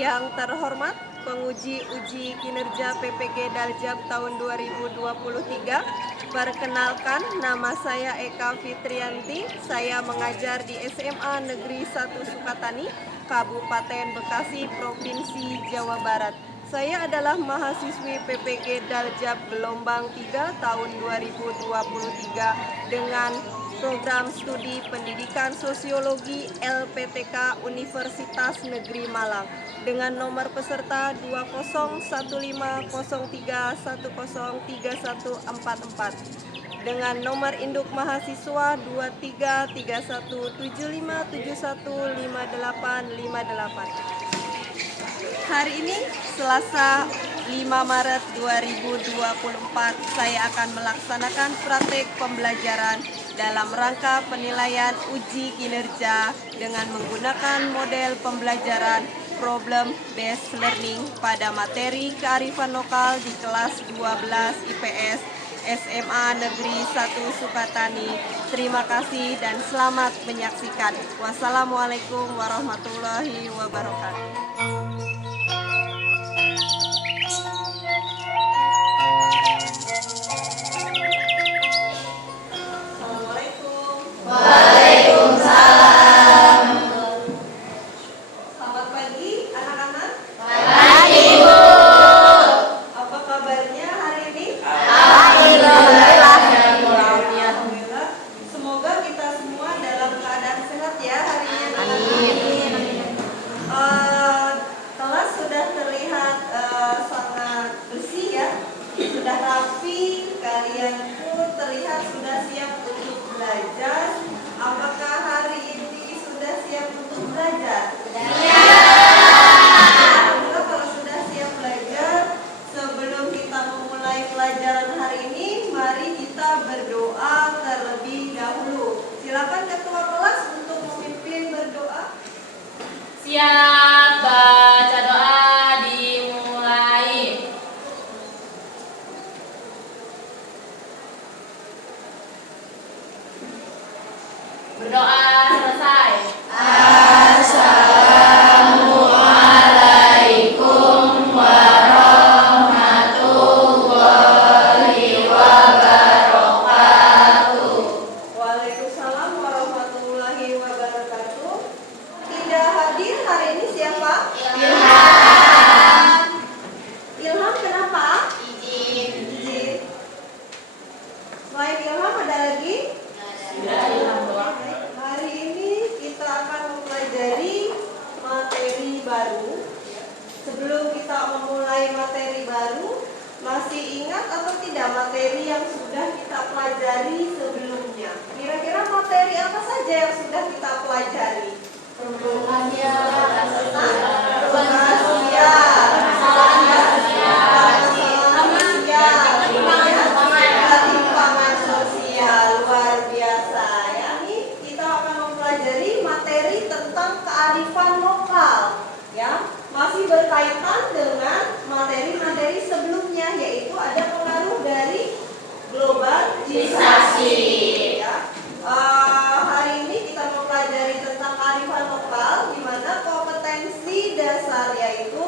Yang terhormat penguji uji kinerja PPG Daljab tahun 2023, perkenalkan nama saya Eka Fitrianti, saya mengajar di SMA Negeri 1 Sukatani, Kabupaten Bekasi, Provinsi Jawa Barat. Saya adalah mahasiswi PPG Daljab gelombang 3 tahun 2023 dengan program studi pendidikan sosiologi LPTK Universitas Negeri Malang dengan nomor peserta 201503103144 dengan nomor induk mahasiswa 233175715858. Hari ini Selasa 5 Maret 2024 saya akan melaksanakan praktek pembelajaran dalam rangka penilaian uji kinerja dengan menggunakan model pembelajaran Problem Based Learning pada materi kearifan lokal di kelas 12 IPS SMA Negeri 1 Sukatani. Terima kasih dan selamat menyaksikan. Wassalamualaikum warahmatullahi wabarakatuh. Waalaikumsalam. Selamat pagi anak-anak. Pagi, Bu. Apa kabarnya hari ini? Alhamdulillah. Alhamdulillah. Semoga kita semua dalam keadaan sehat ya hari ini. Amin. Kelas sudah terlihat sangat bersih ya. Sudah rapi, kalian pun terlihat sudah siap untuk belajar. Apakah hari ini sudah siap untuk belajar? Alhamdulillah kalau sudah siap belajar, sebelum kita memulai pelajaran hari ini, mari kita berdoa terlebih dahulu. Silakan ketua kelas untuk memimpin berdoa. Siap, baca doa dimulai. Berdoa selesai. Assalamualaikum warahmatullahi wabarakatuh. Waalaikumsalam warahmatullahi wabarakatuh. Tidak hadir hari ini siapa? Ilham. Ilham kenapa? Izin. Izin. Selain Ilham ada lagi? Sudah Ilham doang. Hari ini kita akan mempelajari materi baru. Sebelum kita memulai materi baru, masih ingat atau tidak materi yang sudah kita pelajari sebelumnya? Kira-kira materi apa saja yang sudah kita pelajari? Perubahan ketimpangan sosial luar biasa. Ya, ini kita akan mempelajari materi tentang kearifan lokal. Ya, masih berkaitan dengan materi-materi sebelumnya, yaitu ada pengaruh dari globalisasi. Ya. Hari ini kita mempelajari tentang kearifan lokal, di mana kompetensi dasar yaitu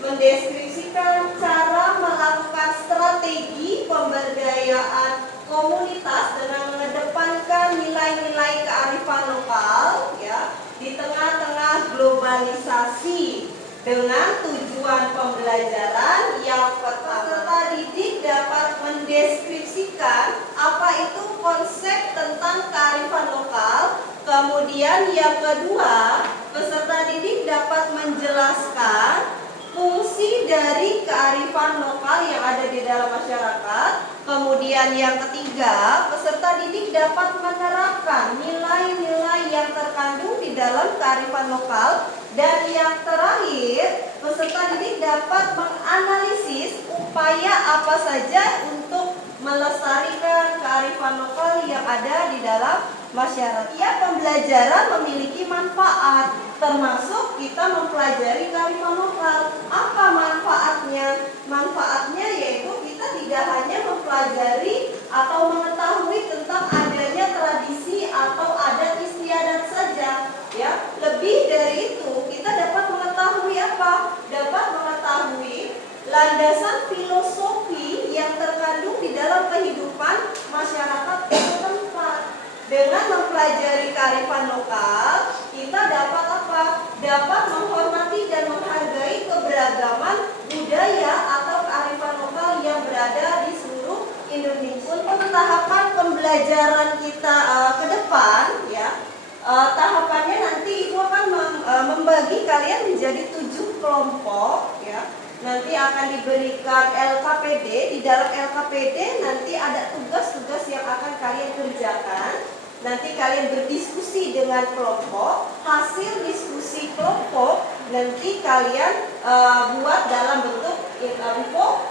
mendeskripsikan cara melakukan strategi pemberdayaan komunitas dengan mengedepankan nilai-nilai kearifan lokal ya di tengah-tengah globalisasi dengan tujuan pembelajaran yang peserta didik dapat mendeskripsikan apa itu konsep tentang kearifan lokal. Kemudian yang kedua, peserta didik dapat menjelaskan fungsi dari kearifan lokal yang ada di dalam masyarakat. Kemudian yang ketiga, peserta didik dapat menerapkan nilai-nilai yang terkandung di dalam kearifan lokal. Dan yang terakhir, peserta didik dapat menganalisis upaya apa saja untuk melestarikan kearifan lokal yang ada di dalam masyarakat. Ya, pembelajaran memiliki manfaat, termasuk kita mempelajari kearifan lokal. Apa manfaatnya? Manfaatnya yaitu kita tidak hanya mempelajari atau mengetahui tentang adanya tradisi atau adat istiadat saja, ya. Lebih dari itu, kita dapat mengetahui apa? Dengan mempelajari kearifan lokal, kita dapat apa? Dapat menghormati dan menghargai keberagaman budaya atau kearifan lokal yang berada di seluruh Indonesia. Untuk tahapan pembelajaran kita ke depan, ya, tahapannya nanti Ibu akan membagi kalian menjadi 7 kelompok, ya. Nanti akan diberikan LKPD. Di dalam LKPD nanti ada tugas-tugas yang akan kalian kerjakan. Nanti kalian berdiskusi dengan kelompok. Hasil diskusi kelompok nanti kalian buat dalam bentuk infografis,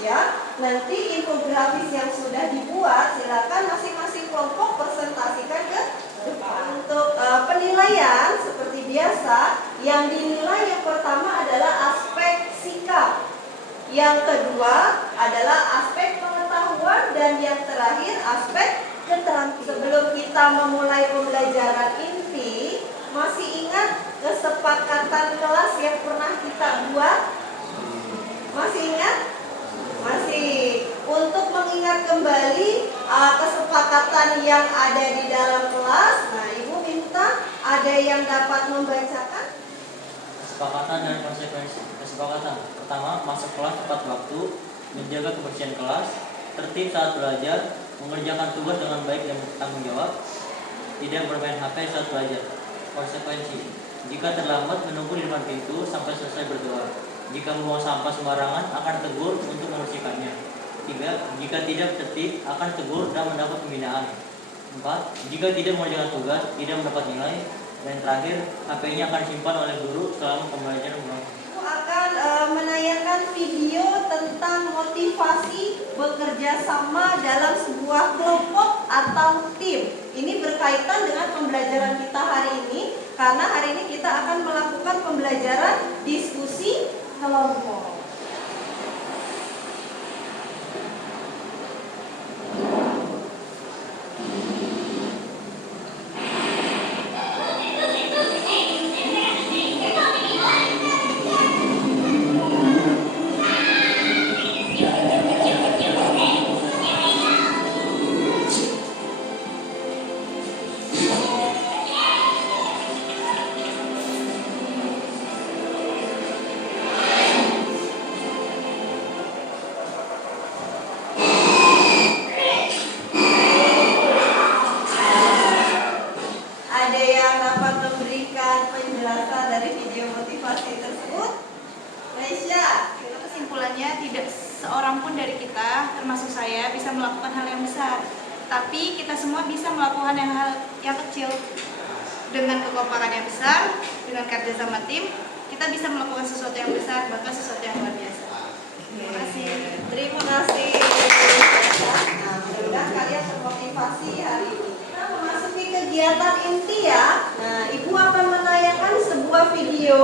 ya. Nanti infografis yang sudah dibuat silakan masing-masing kelompok presentasikan ke depan. Untuk penilaian seperti biasa, yang dinilai yang pertama adalah aspek sikap, yang kedua adalah aspek pengetahuan, dan yang terakhir aspek keterampilan. Sebelum kita memulai pembelajaran inti, masih ingat kesepakatan kelas yang pernah kita buat? Masih ingat? Masih. Untuk mengingat kembali kesepakatan yang ada di dalam kelas, nah Ibu minta ada yang dapat membacakan. Kesepakatan dan konsekuensi. Kesepakatan pertama, masuk kelas tepat waktu, menjaga kebersihan kelas, tertib saat belajar, mengerjakan tugas dengan baik dan bertanggung jawab, tidak bermain HP saat belajar. Konsekuensi, jika terlambat menunggu di depan pintu sampai selesai berdoa. Jika membuang sampah sembarangan akan tegur untuk membersihkannya. 3. Jika tidak tertib akan tegur dan mendapat pembinaan. 4. Jika tidak mengerjakan tugas tidak mendapat nilai. Dan terakhir, HP-nya akan disimpan oleh guru selama pembelajaran berlangsung. Akan menayangkan video tentang motivasi bekerja sama dalam sebuah kelompok atau tim. Ini berkaitan dengan pembelajaran kita hari ini, karena hari ini kita akan melakukan pembelajaran diskusi kelompok. Tapi kita semua bisa melakukan hal yang kecil. Dengan kekompakan yang besar, dengan kerja sama tim, kita bisa melakukan sesuatu yang besar, bahkan sesuatu yang luar biasa. Terima kasih. Terima kasih. Nah, mudah-mudahan kalian termotivasi hari ini. Kita memasuki kegiatan inti, ya. Nah, Ibu akan menayangkan sebuah video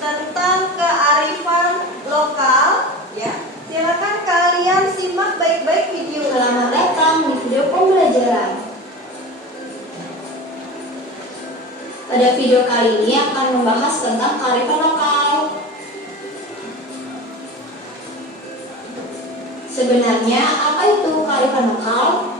tentang kearifan lokal, ya. Silakan kalian simak baik-baik video. Selamat datang di video pembelajaran. Pada video kali ini akan membahas tentang kearifan lokal. Sebenarnya apa itu kearifan lokal?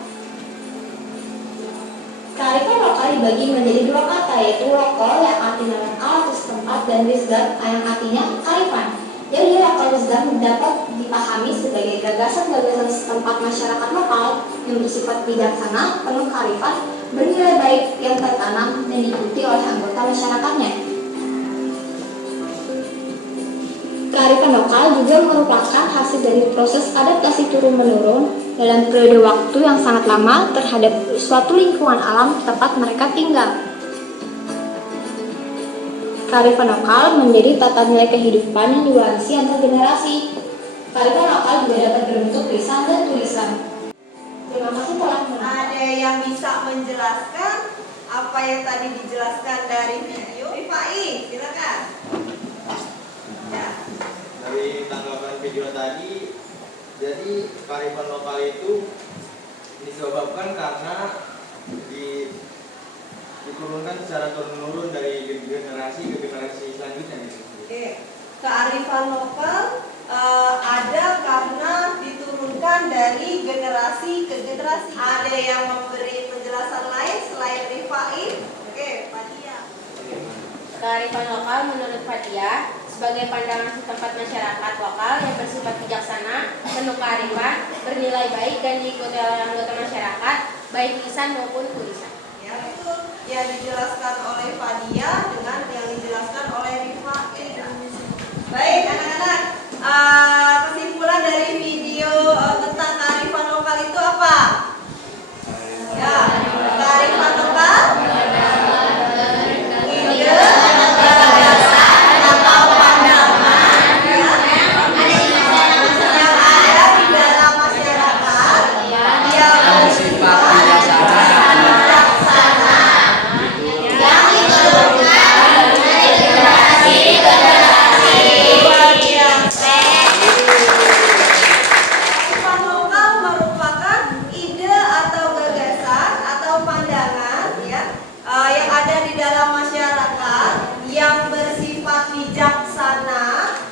Kearifan lokal dibagi menjadi 2 kata, yaitu lokal yang artinya lokal atau setempat, dan wisdom yang artinya kearifan. Jadi lokal wisdom dapat dipahami sebagai gagasan-gagasan setempat masyarakat lokal yang bersifat bijaksana, penuh kearifan, bernilai baik yang tertanam dan diikuti oleh anggota masyarakatnya. Kearifan lokal juga merupakan hasil dari proses adaptasi turun-menurun dalam periode waktu yang sangat lama terhadap suatu lingkungan alam tempat mereka tinggal. Kearifan lokal menjadi tata nilai kehidupan yang diwarisi antar generasi. Kearifan lokal juga dapat berbentuk lisan dan tulisan. Terima kasih telah menonton. Ada yang bisa menjelaskan apa yang tadi dijelaskan dari video? Rifai, silakan. Ya. Dari tanggapan video tadi, jadi kearifan lokal itu disebabkan karena diturunkan secara turun-menurun dari generasi ke generasi selanjutnya. Oke. Kearifan lokal ada karena diturunkan dari generasi generasi ke generasi. Ada yang memberi penjelasan lain selain Rifai? Oke, Fadia. Kearifan lokal menurut Fadia sebagai pandangan setempat masyarakat lokal yang bersifat bijaksana, penuh kearifan, bernilai baik dan diikuti oleh anggota masyarakat, baik lisan maupun tulisan. Ya, itu yang dijelaskan oleh Fadia dengan yang dijelaskan oleh Rifai. Baik, anak-anak. Kesimpulan dari video tentang kearifan lokal itu apa? Ya, kearifan lokal ide, gagasan atau pandangan ya, yang ada di dalam masyarakat yang bersifat bijaksana yang diturunkan dari generasi ke generasi. Luar biasa. Kearifan lokal merupakan ide atau gagasan atau pandangan ya yang ada di dalam masyarakat yang bersifat bijaksana,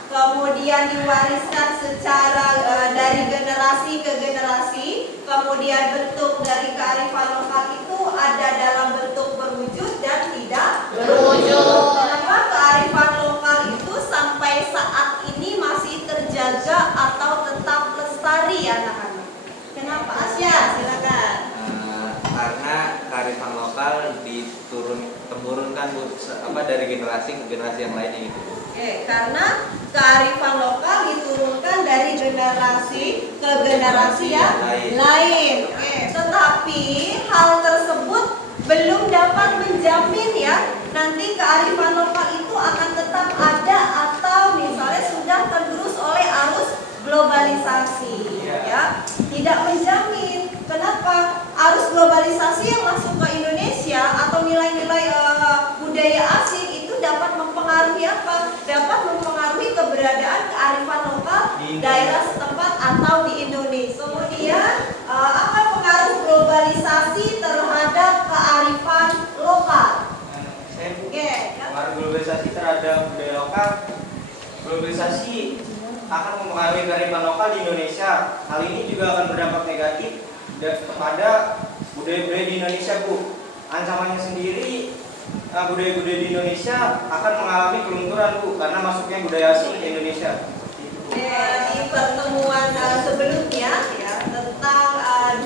kemudian diwariskan secara dari generasi ke generasi, kemudian bentuk dari kearifan lokal itu ada dalam bentuk berwujud dan tidak berwujud. Kenapa kearifan lokal itu sampai saat ini masih terjaga atau tetap lestari anak-anak? Kenapa? Asya, silakan. Karena kearifan lokal temurunkan dari generasi ke generasi yang lainnya gitu. Oke, karena kearifan lokal diturunkan dari generasi ke generasi yang lain. Oke, tetapi hal tersebut belum dapat menjamin ya nanti kearifan lokal itu akan tetap ada atau misalnya sudah tergerus oleh arus globalisasi ya. Tidak menjamin. Kenapa? Arus globalisasi yang masuk ke Indonesia atau nilai-nilai budaya asing itu dapat mempengaruhi apa? Dapat mempengaruhi keberadaan kearifan lokal daerah setempat atau di Indonesia. Kemudian apa pengaruh globalisasi terhadap kearifan lokal? Pengaruh globalisasi terhadap budaya lokal. Globalisasi akan mempengaruhi kearifan lokal di Indonesia. Hal ini juga akan berdampak negatif kepada budaya-budaya di Indonesia, Bu. Ancamannya sendiri, budaya-budaya di Indonesia akan mengalami kelunturan, Bu, karena masuknya budaya asing ke Indonesia. Di pertemuan sebelumnya ya tentang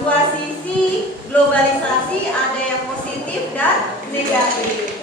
dua sisi globalisasi, ada yang positif dan negatif.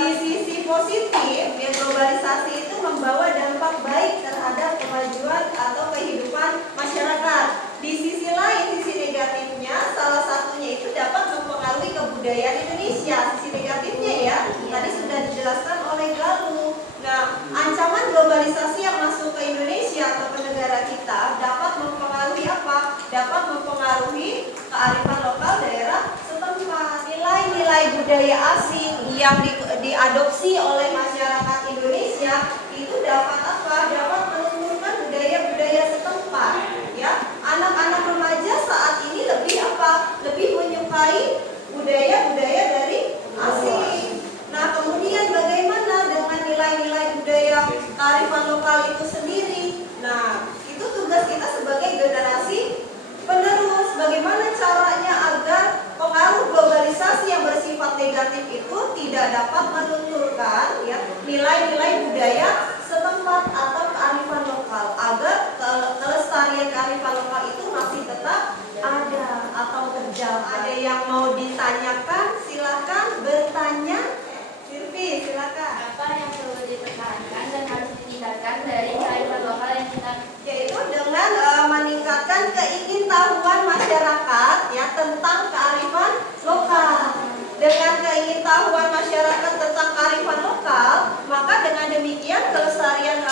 Di sisi positif, ya globalisasi itu membawa dampak baik terhadap kemajuan atau kehidupan masyarakat. Di sisi lain, sisi negatifnya, salah satunya itu dapat mempengaruhi kebudayaan Indonesia. Sisi negatifnya ya, tadi sudah dijelaskan oleh Galuh. Nah, ancaman globalisasi yang masuk ke Indonesia atau ke negara kita dapat mempengaruhi apa? Dapat mempengaruhi kearifan lokal daerah setempat. Nilai-nilai budaya asing yang diadopsi oleh masyarakat Indonesia itu dapat apa? Dapat menunjukkan budaya-budaya setempat. Ya, anak-anak remaja saat ini lebih apa? Lebih menyukai budaya-budaya dari asing. Nah, kemudian bagaimana dengan nilai-nilai budaya kearifan lokal itu sendiri? Nah, itu tugas kita sebagai generasi penerus. Bagaimana caranya agar pengaruh globalisasi yang bersifat negatif itu tidak dapat melunturkan ya nilai-nilai budaya setempat atau kearifan lokal, agar kelestarian kearifan lokal itu masih tetap ada atau terjaga. Ada yang mau ditanyakan? Silakan bertanya. Sirvi, silakan. Apa yang perlu dipertahankan dan harus ditingkatkan dari kearifan lokal yang kita Yaitu dengan meningkatkan keingintahuan masyarakat ya tentang kearifan lokal. Dengan keingintahuan masyarakat tentang kearifan lokal, maka dengan demikian kelestarian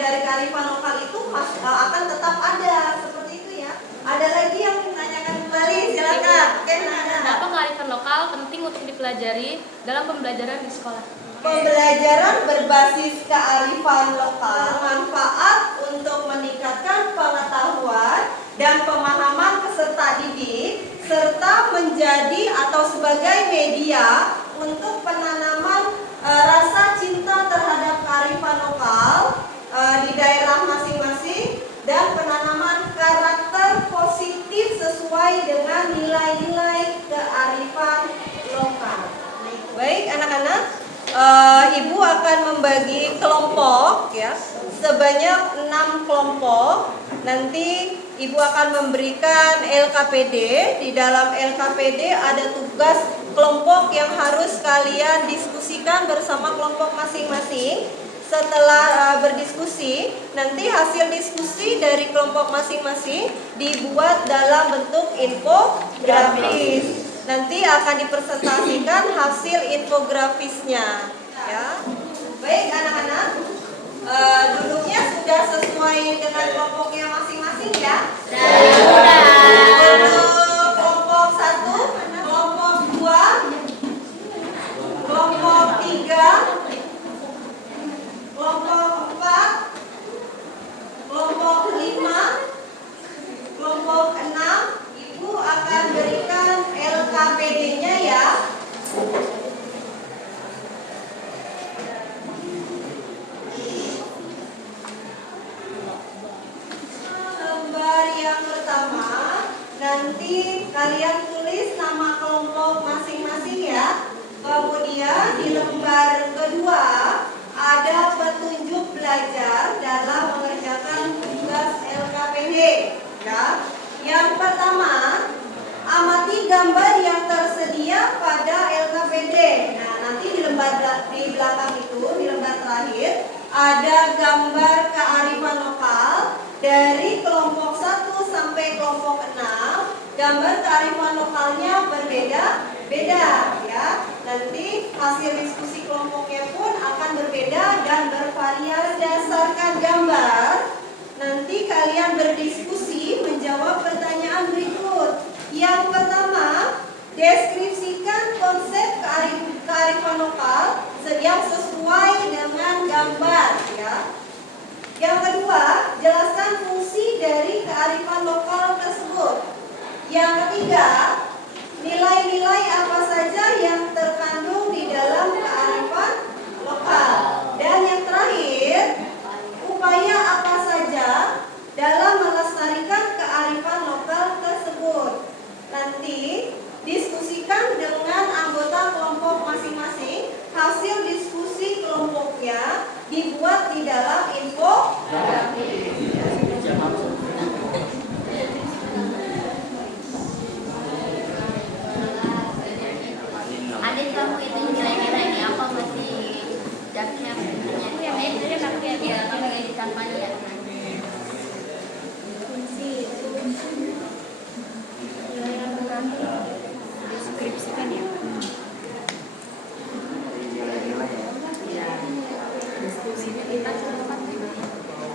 dari kearifan lokal itu akan tetap ada. Seperti itu ya. Ada lagi yang menanyakan kembali? Silakan. Oke, Kenapa kearifan lokal penting untuk dipelajari dalam pembelajaran di sekolah? Pembelajaran berbasis kearifan lokal manfaat untuk meningkatkan pengetahuan dan pemahaman peserta didik serta menjadi atau sebagai media untuk penanaman rasa cinta terhadap kearifan lokal di daerah masing-masing dan penanaman karakter anak-anak, Ibu akan membagi kelompok ya, sebanyak 6 kelompok. Nanti Ibu akan memberikan LKPD. Di dalam LKPD ada tugas kelompok yang harus kalian diskusikan bersama kelompok masing-masing. Setelah berdiskusi, nanti hasil diskusi dari kelompok masing-masing dibuat dalam bentuk infografis. Nanti akan dipresentasikan hasil infografisnya. Ya, baik anak-anak, duduknya sudah sesuai dengan kelompoknya masing-masing ya. Untuk kelompok 1, kelompok 2, kelompok 3, kelompok 4, kelompok 5, kelompok 6, Ibu akan berikan LKPD-nya ya. Lembar yang pertama, nanti kalian tulis nama kelompok masing-masing ya. Kemudian di lembar kedua ada petunjuk belajar dalam mengerjakan tugas LKPD ya. Yang pertama, amati gambar yang tersedia pada LKPD. Nah, nanti di belakang itu, di lembar terakhir ada gambar kearifan lokal dari kelompok 1 sampai kelompok 6. Gambar kearifan lokalnya berbeda-beda ya. Nanti hasil diskusi kelompoknya pun akan berbeda dan bervariasi berdasarkan gambar. Nanti kalian berdiskusi menjawab pertanyaan berikut. Yang pertama, deskripsikan konsep kearifan lokal yang sesuai dengan gambar ya. Yang kedua, jelaskan fungsi dari kearifan lokal tersebut. Yang ketiga, nilai-nilai apa saja yang terkandung di dalam kearifan lokal. Dan yang terakhir, upaya apa saja dalam melestarikan kearifan lokal tersebut. Nanti diskusikan dengan anggota kelompok masing-masing. Hasil diskusi kelompoknya dibuat di dalam infografis. Adik kamu itu nilai-nilai apa masih dapetnya? Ya, bener tapi ya kamu lagi ditampani ya. Deskripsikan ya.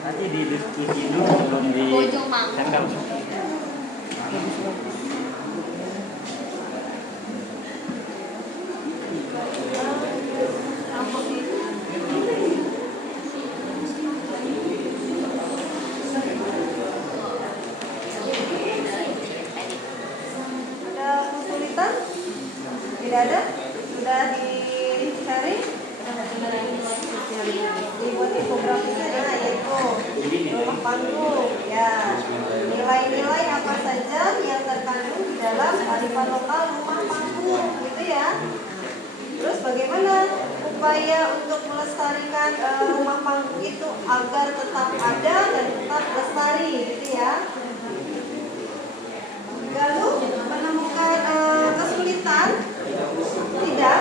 Nanti di diskusi dulu belum di Ujung mang. Ada kesulitan? Tidak ada? Sudah dicari? Dibuat infografisnya ya, yaitu rumah panggung ya. Nilai-nilai apa saja yang terkandung di dalam kearifan lokal rumah panggung gitu ya. Terus bagaimana upaya untuk melestarikan rumah panggung itu agar tetap ada dan tetap lestari gitu ya. Lalu menemukan kesulitan? Tidak?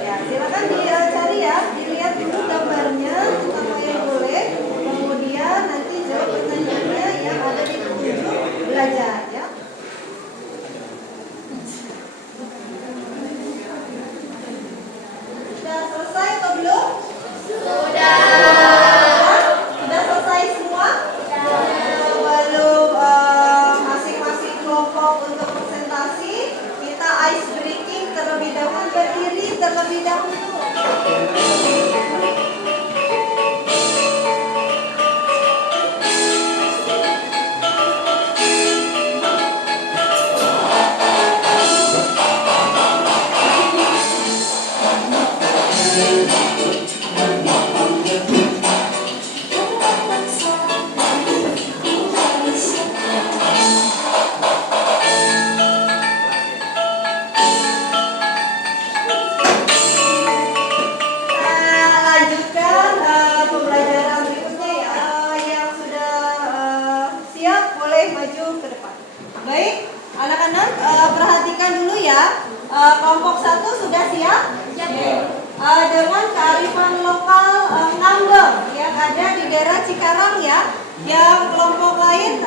Ya, silakan dicari ya, dilihat dulu gambarnya, apa yang boleh, kemudian nanti jawab pertanyaannya yang ada di petunjuk belajar ya. Sudah selesai atau belum? Sudah selesai semua? Belum. boleh maju ke depan. Baik, anak-anak perhatikan dulu ya. Kelompok 1 sudah siap? Siap. Dengan kearifan lokal Ngambeng yang ada di daerah Cikarang ya. Yang kelompok lain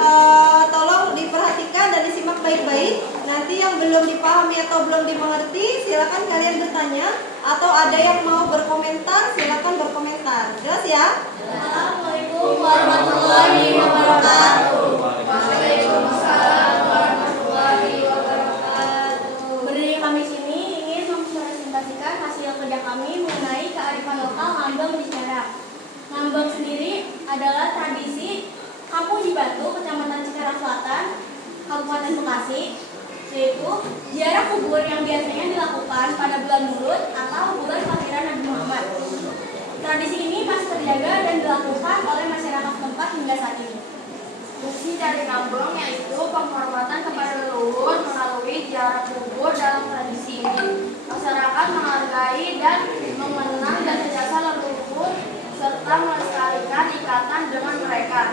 tolong diperhatikan dan disimak baik-baik. Nanti yang belum dipahami atau belum dimengerti silakan kalian bertanya, atau ada yang mau berkomentar silakan berkomentar. Jelas ya? Assalamualaikum warahmatullahi wabarakatuh. Waalaikumsalam warahmatullahi wabarakatuh. Berdiri kami sini ingin mempresentasikan hasil kerja kami mengenai kearifan lokal Ngambeng di Cikarang. Ngambeng sendiri adalah tradisi kampung di Batu, Kecamatan Cikarang Selatan, Kabupaten Bekasi, yaitu ziarah kubur yang biasanya dilakukan pada bulan Maulud atau bulan kelahiran Nabi Muhammad. Tradisi ini masih terjaga dan dilakukan oleh masyarakat setempat hingga saat ini. Fungsi dari Ngambeng yaitu penghormatan kepada leluhur melalui ziarah kubur. Dalam tradisi ini, masyarakat menghargai dan mengenang jasa leluhur serta melestarikan ikatan dengan mereka.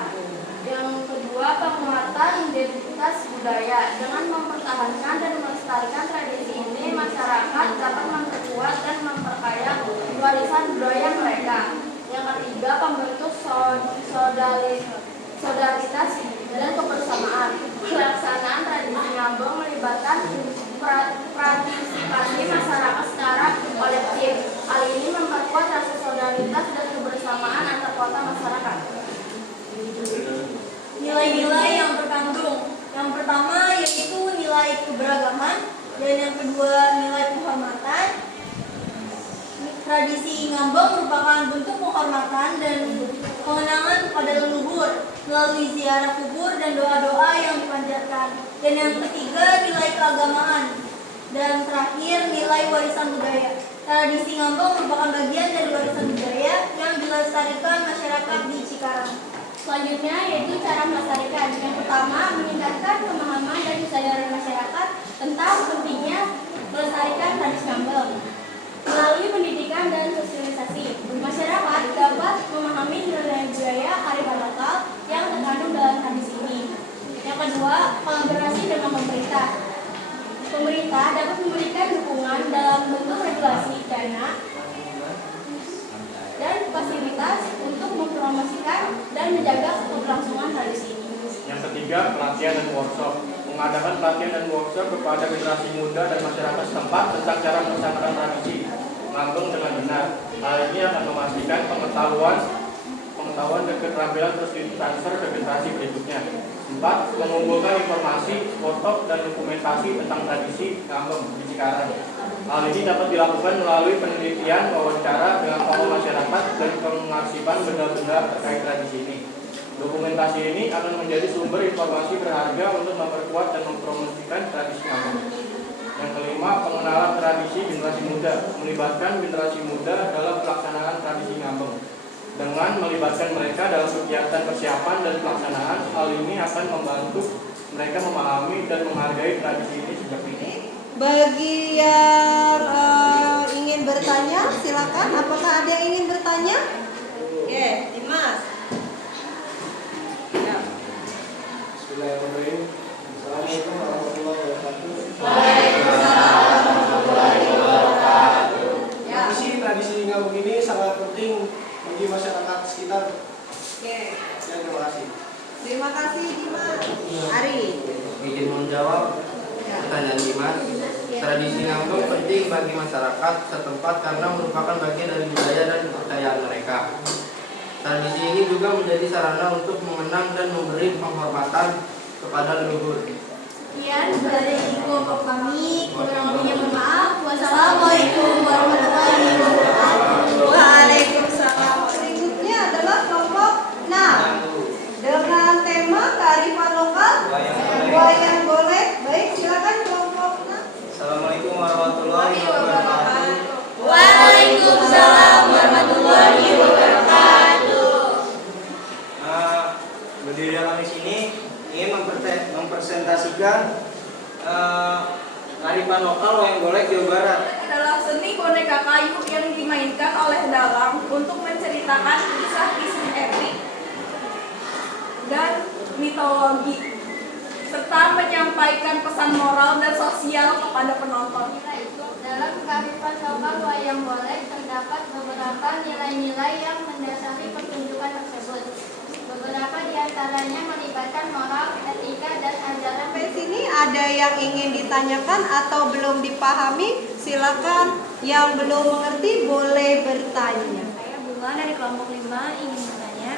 Yang kedua, penguatan identitas budaya. Dengan mempertahankan dan melestarikan tradisi ini, masyarakat dapat memperkuat dan memperkaya warisan budaya mereka. Yang ketiga, pembentuk solidaritas dan kebersamaan. Pelaksanaan tradisi Ngambeng melibatkan partisipasi masyarakat secara kolektif. Hal ini memperkuat rasa solidaritas dan kebersamaan antar kota masyarakat. Nilai-nilai yang terkandung. Yang pertama yaitu nilai keberagaman, dan yang kedua nilai penghormatan. Tradisi Ngambeng merupakan bentuk penghormatan dan pengenangan kepada leluhur melalui ziarah kubur dan doa-doa yang dipanjatkan. Dan yang ketiga nilai keagamaan. Dan terakhir nilai warisan budaya. Tradisi Ngambeng merupakan bagian dari warisan budaya yang dilestarikan masyarakat di Cikarang. Selanjutnya yaitu cara melestarikan. Yang pertama, meningkatkan pemahaman dan kesadaran masyarakat tentang pentingnya melestarikan tradisi Ngambeng. Melalui pendidikan dan sosialisasi, masyarakat dapat memahami nilai budaya kearifan lokal yang terkandung dalam tradisi ini. Yang kedua, kolaborasi dengan pemerintah. Pemerintah dapat memberikan dukungan dalam bentuk regulasi, dana, dan fasilitas untuk mempromosikan dan menjaga keberlangsungan tradisi ini. Yang ketiga, pelatihan dan workshop. Mengadakan pelatihan dan workshop kepada generasi muda dan masyarakat setempat tentang cara melaksanakan tradisi Ngambeng dengan benar. Hal ini akan memastikan pengetahuan dan keterampilan terus ditransfer ke generasi berikutnya. 4. Mengumpulkan informasi, foto, dan dokumentasi tentang tradisi Ngambeng di Cikarang. Hal ini dapat dilakukan melalui penelitian, wawancara dengan tokoh masyarakat, dan pengarsipan benda-benda terkait tradisi ini. Dokumentasi ini akan menjadi sumber informasi berharga untuk memperkuat dan mempromosikan tradisi Ngambeng. Yang kelima, pengenalan tradisi generasi muda. Melibatkan generasi muda dalam pelaksanaan tradisi Ngambeng. Dengan melibatkan mereka dalam kegiatan persiapan dan pelaksanaan, hal ini akan membantu mereka memahami dan menghargai tradisi ini sejak dini. Bagi yang ingin bertanya silakan. Apakah ada yang ingin bertanya? Oke, Dimas. Ya. Bismillahirrahmanirrahim. Assalamualaikum warahmatullahi wabarakatuh. Waalaikumsalam warahmatullahi wabarakatuh. Ya. Tradisi Ngambeng ini sangat penting bagi masyarakat sekitar. Oke. Ya, terima kasih. Terima kasih Dimas. Ari. Izin menjawab pertanyaan Dimas. Tradisi Ngambeng penting bagi masyarakat setempat karena merupakan bagian dari budaya dan kepercayaan mereka. Tradisi ini juga menjadi sarana untuk mengenang dan memberi penghormatan kepada leluhur. Sekian dari kelompok kami. Kurang lebihnya mohon maaf. Wassalamualaikum warahmatullahi wabarakatuh. Waalaikumsalam. Berikutnya adalah kelompok 6 dengan tema kearifan lokal wayang golek. Baik, silakan kelompok 6. Assalamualaikum warahmatullahi wabarakatuh. Waalaikumsalam warahmatullahi wabarakatuh. Berdiri kami sini ingin mempresentasikan kearifan lokal wayang golek Jawa Barat. Adalah seni boneka kayu yang dimainkan oleh dalang untuk menceritakan kisah-kisah epik dan mitologi serta menyampaikan pesan moral dan sosial kepada penonton. Dalam kearifan lokal wayang golek terdapat beberapa nilai-nilai yang mendasari pertunjukan tersebut. Beberapa di antaranya melibatkan moral, etika, dan ajaran. Sampai sini ada yang ingin ditanyakan atau belum dipahami? Silakan, yang belum mengerti boleh bertanya. Saya Bunga dari kelompok 5 ingin bertanya,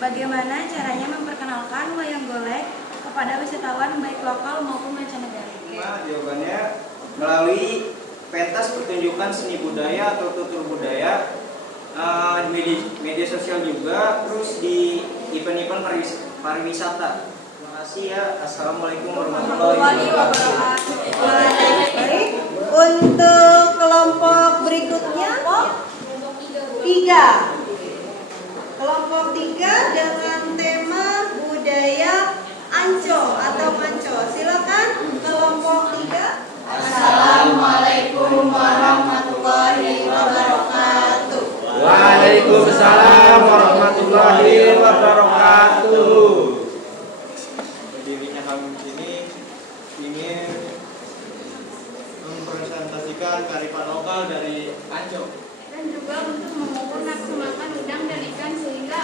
bagaimana caranya memperkenalkan wayang golek kepada wisatawan baik lokal maupun mancanegara? Nah, jawabannya melalui pentas pertunjukan seni budaya atau tutur budaya, di media sosial juga, terus di event-event pariwisata. Terima kasih ya. Assalamualaikum warahmatullahi wabarakatuh. Baik, untuk kelompok berikutnya 3. Kelompok 3 dengan tema budaya Anco atau Manco. Silakan kelompok 3. Assalamualaikum warahmatullahi wabarakatuh. Waalaikumsalam warahmatullahi wabarakatuh. Berdirinya kami di sini ingin mempresentasikan kearifan lokal dari Anco. Dan juga untuk mengukur nafsu makan udang dan ikan sehingga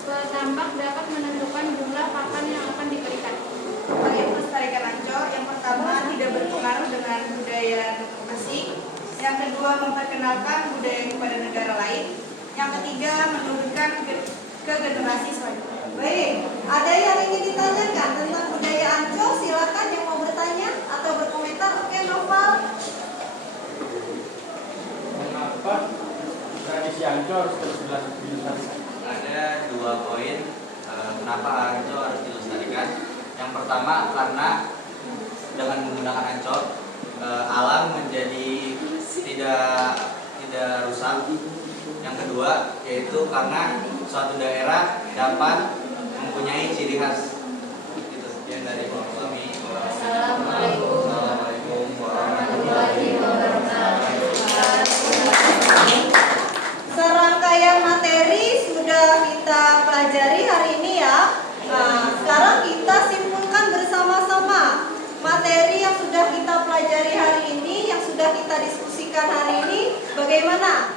petambak dapat menentukan jumlah pakan yang akan diberikan. Upaya melestarikan Ancol yang pertama tidak berpengaruh dengan budaya asing, yang kedua memperkenalkan budaya kepada negara lain, yang ketiga menurunkan ke generasi selanjutnya. Baik, ada yang ingin ditanyakan tentang budaya Ancol? Silakan yang mau bertanya atau berkomentar. Oke, Noval. Mengapa tradisi Ancol harus terus dilestarikan? Ada 2 poin kenapa Ancol harus dilestarikan. Yang pertama, karena dengan menggunakan Ancol alam menjadi tidak rusak. Yang kedua, yaitu karena suatu daerah dapat mempunyai ciri khas. Itu sekian dari kami. Assalamualaikum warahmatullahi wabarakatuh. Serangkaian materi sudah kita pelajari hari ini ya. Nah, sekarang kita simpulkan bersama-sama materi yang sudah kita pelajari hari ini, yang sudah kita diskusikan hari ini. Bagaimana?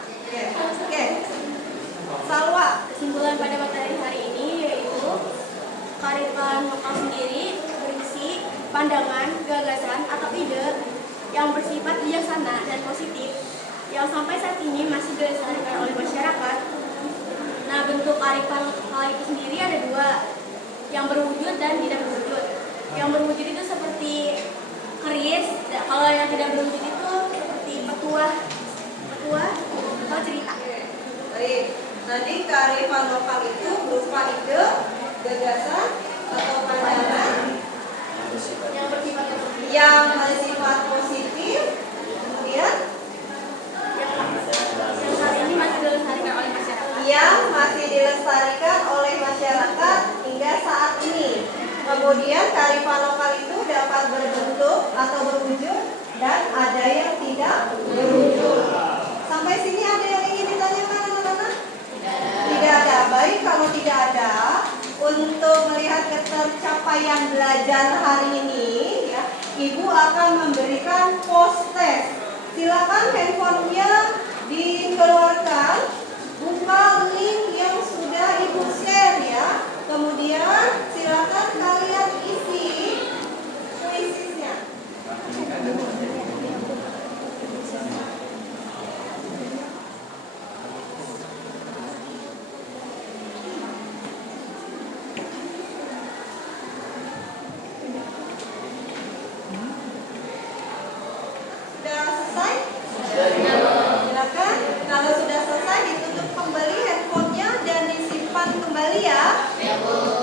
Oke. Salwa. Kesimpulan pada materi hari ini yaitu kearifan lokal sendiri berisi pandangan, gagasan, atau ide yang bersifat bijaksana dan positif yang sampai saat ini masih dilestarikan oleh masyarakat. Nah, bentuk kearifan lokal itu sendiri ada 2, yang berwujud dan tidak berwujud. Yang berwujud itu seperti keris, kalau yang tidak berwujud itu seperti petuah atau cerita. Baik. Tadi kearifan lokal itu berupa ide, gagasan, atau pandangan yang bersifat positif, kemudian yang saat ini masih dilestarikan oleh masyarakat. Yang masih dilestarikan oleh masyarakat hingga saat ini. Kemudian kearifan lokal itu dapat berbentuk atau berwujud dan ada yang tidak berwujud. Sampai sini ada yang ingin ditanyakan anak-anak? Tidak ada. Baik, kalau tidak ada, untuk melihat ketercapaian belajar hari ini, ya, Ibu akan memberikan post test. Silakan handphonenya dikeluarkan, buka link yang sudah Ibu share ya. Kemudian silakan kalian isi kuisisnya. Sudah selesai? Silakan. Kalau sudah selesai ditutup kembali handphonenya dan disimpan kembali ya.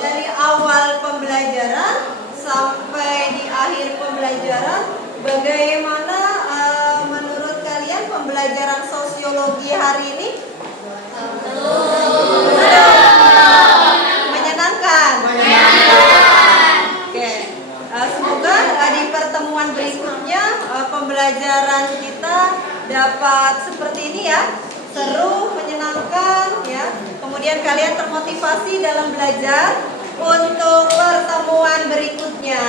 Dari awal pembelajaran sampai di akhir pembelajaran, bagaimana menurut kalian pembelajaran sosiologi hari ini? Menyenangkan. Oke. Semoga di pertemuan berikutnya pembelajaran kita dapat seperti ini ya, seru, menyenangkan ya. Kemudian kalian termotivasi dalam belajar. Untuk pertemuan berikutnya